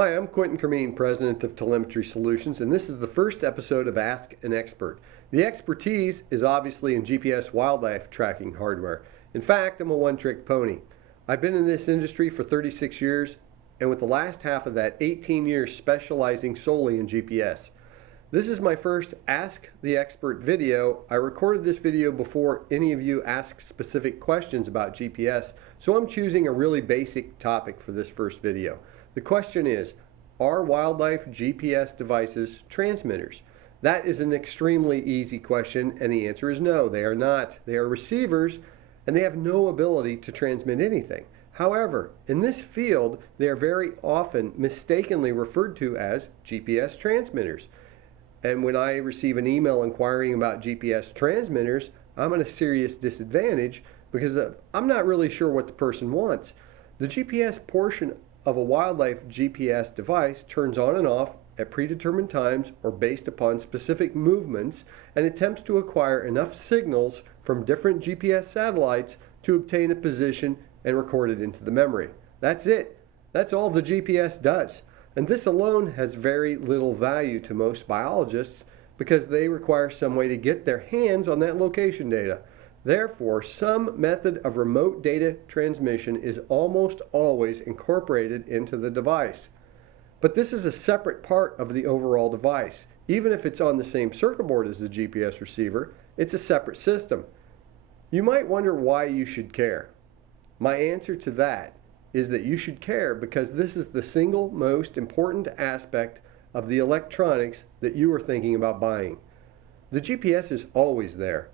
Hi, I'm Quentin Kermeen, President of Telemetry Solutions, and this is the first episode of Ask an Expert. The expertise is obviously in GPS wildlife tracking hardware. In fact, I'm a one-trick pony. I've been in this industry for 36 years, and with the last half of that, 18 years specializing solely in GPS. This is my first Ask the Expert video. I recorded this video before any of you asked specific questions about GPS, so I'm choosing a really basic topic for this first video. The question is, are wildlife GPS devices transmitters? That is an extremely easy question, and the answer is no, they are not. They are receivers, and they have no ability to transmit anything. However, in this field, they are very often mistakenly referred to as GPS transmitters. And when I receive an email inquiring about GPS transmitters, I'm at a serious disadvantage because I'm not really sure what the person wants. The GPS portion of a wildlife GPS device turns on and off at predetermined times or based upon specific movements and attempts to acquire enough signals from different GPS satellites to obtain a position and record it into the memory. That's it. That's all the GPS does. And this alone has very little value to most biologists because they require some way to get their hands on that location data. Therefore, some method of remote data transmission is almost always incorporated into the device. But this is a separate part of the overall device. Even if it's on the same circuit board as the GPS receiver, it's a separate system. You might wonder why you should care. My answer to that is that you should care because this is the single most important aspect of the electronics that you are thinking about buying. The GPS is always there.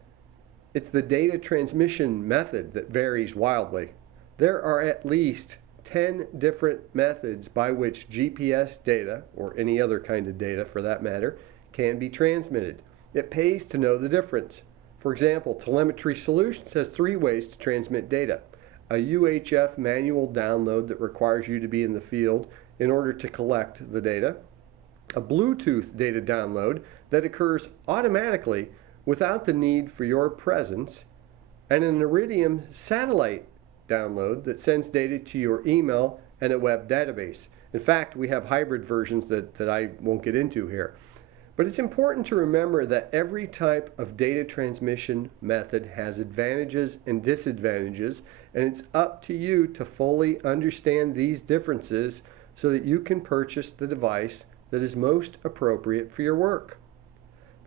It's the data transmission method that varies wildly. There are at least 10 different methods by which GPS data, or any other kind of data for that matter, can be transmitted. It pays to know the difference. For example, Telemetry Solutions has 3 ways to transmit data. A UHF manual download that requires you to be in the field in order to collect the data. A Bluetooth data download that occurs automatically without the need for your presence, and an Iridium satellite download that sends data to your email and a web database. In fact, we have hybrid versions that I won't get into here. But it's important to remember that every type of data transmission method has advantages and disadvantages, and it's up to you to fully understand these differences so that you can purchase the device that is most appropriate for your work.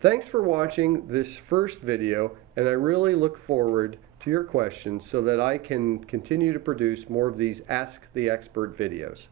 Thanks for watching this first video, and I really look forward to your questions so that I can continue to produce more of these Ask the Expert videos.